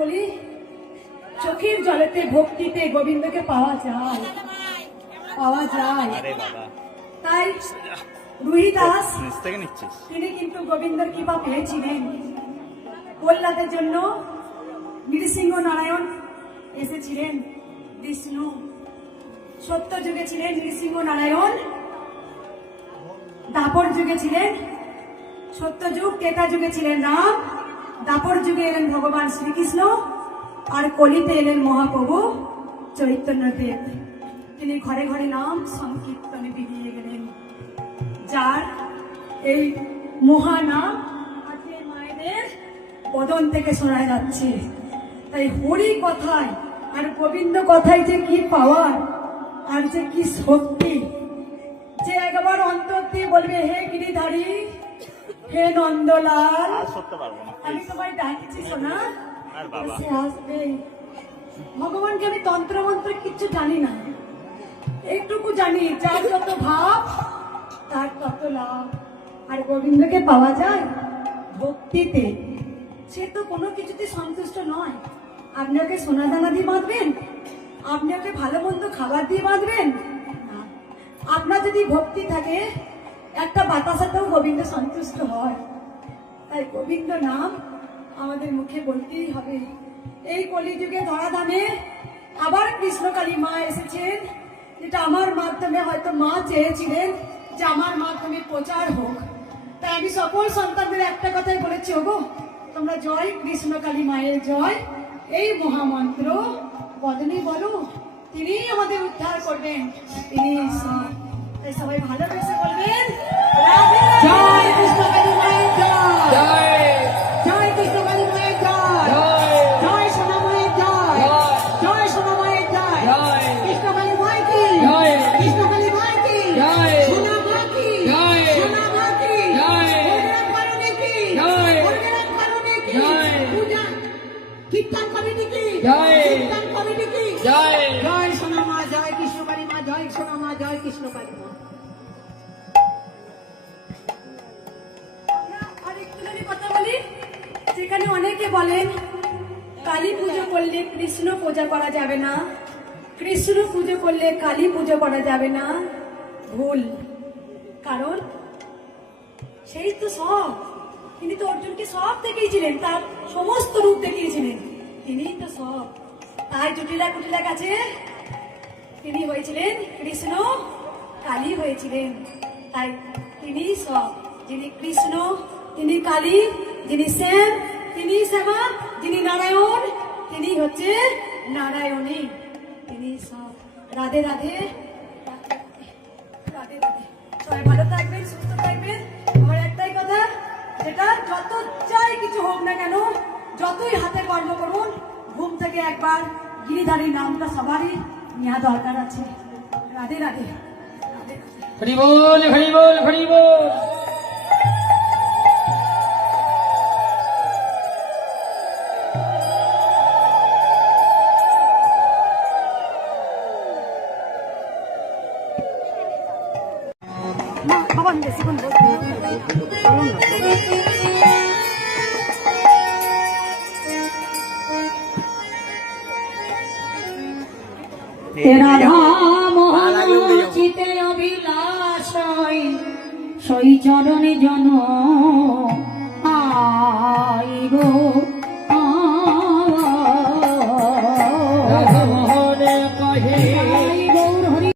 বলি চোখের জলেতে ভক্তিতে গোবিন্দকে পাওয়া যায়, পাওয়া যায়। তাই রুহি দাস তিনি কিন্তু গোবিন্দর কৃপা পেয়েছিলেন। প্রহ্লাদের জন্য নৃসিংহ নারায়ণ এসেছিলেন, বিষ্ণু সত্য যুগে ছিলেন নৃসিংহ নারায়ণ, দাপর যুগে ছিলেন সত্য যুগ, ত্রেতা যুগে ছিলেন রাম, দাপর যুগে এলেন ভগবান শ্রীকৃষ্ণ, আর কলিতে এলেন মহাপ্রভু চৈতন্যদেব। তিনি ঘরে ঘরে নাম সংকীর্তনে বিলিয়ে গেলেন। যার এই মহানাম আজকে মায়েদের বদন থেকে শোনা যাচ্ছে। তাই হরি কথায় আর গোবিন্দ কথায় যে কি পাওয়ার আর যে কি শক্তি, যে একবার অন্তর দিয়ে বলবে হে গিরিধারী, হে নন্দলাল, আমি তোমায় ডাকছি শোনা, সে আসবে। ভগবানকে আমি তন্ত্র মন্ত্র কিচ্ছু জানি না, এইটুকু জানি যার যত ভাব তার তত লাভ। আর গোবিন্দকে পাওয়া যায় ভক্তিতে। সে তো কোনো কিছুতে সন্তুষ্ট নয়। আপনি ওকে সোনা দানা দিয়ে বাঁধবেন, আপনি ওকে ভালো মন্দ খাবার দিয়ে বাঁধবেন না। আপনার যদি ভক্তি থাকে একটা বাতাসাতেও গোবিন্দ সন্তুষ্ট হয়। তাই গোবিন্দ নাম আমাদের মুখে বলতেই হবে। এই কলিযুগে ধরাধামে আবার কৃষ্ণকালী মা এসেছেন, যেটা আমার মাধ্যমে হয়তো মা চেয়েছিলেন যে আমার মাধ্যমে প্রচার হোক। তাই আমি সকল সন্তানদের একটা কথাই বলেছি, ওগো তোমরা জয় কৃষ্ণকালী মায়ের জয় এই মহামন্ত্র বদনী বলো, তিনি আমাদের উদ্ধার করবেন, তিনি ঈশ্বর। তাই সবাই ভালোবেসে বলবেন জয় কৃষ্ণকালী মায়ের জয়, জয় কৃষ্ণকালী মায়ের জয়, জয় সোনা মায়ের জয়, জয় সোনা মায়ের জয়, কৃষ্ণকালী মায় কি, কৃষ্ণকালী মায় কি, সোনা মা কি, সোনা মা কি, হরিনাম কারণে কি, হরিনাম কারণে কি, পূজা কীর্তন কমিটি কি, কীর্তন কমিটি কি, জয় সোনা মা, জয় কৃষ্ণকালী মা, জয় সোনা মা, জয় কৃষ্ণকালী মা। কথা বলি, যেখানে অনেকে বলেন কালী পুজো করলে কৃষ্ণ পূজা করা যাবে না, কৃষ্ণ পুজো করলে কালী পুজো করা যাবে না, ভুল। কারণ সেই তো সব, তিনি তো অর্জুনকে সব দেখিয়েছিলেন, তার সমস্ত রূপ দেখিয়েছিলেন, তিনিই তো সব। তাই জটিলা কুটিলা কাছে তিনি হয়েছিলেন কৃষ্ণ, কালী হয়েছিলেন। তাই তিনি সব, যিনি কৃষ্ণ তিনি কালী, যিনি শ্যাম তিনি শ্যামা, যিনি নারায়ণ তিনি হচ্ছে নারায়ণী, তিনি সব। রাধে রাধে, রাধে রাধে। সবাই ভালো থাকবেন, সুস্থ থাকবেন। আমার একটাই কথা, যেটা যত চাই কিছু হোক না কেন, যতই হাতে কর্ম করুন, ঘুম থেকে একবার গিরিধারী নামটা সবারই নেওয়া দরকার আছে। রাধে রাধে, রাধে রাধে। হরি বল, হরি বল, হরি বল। তেরা ধাম চিতে অভিলাষ, সই চরণে জন আইব।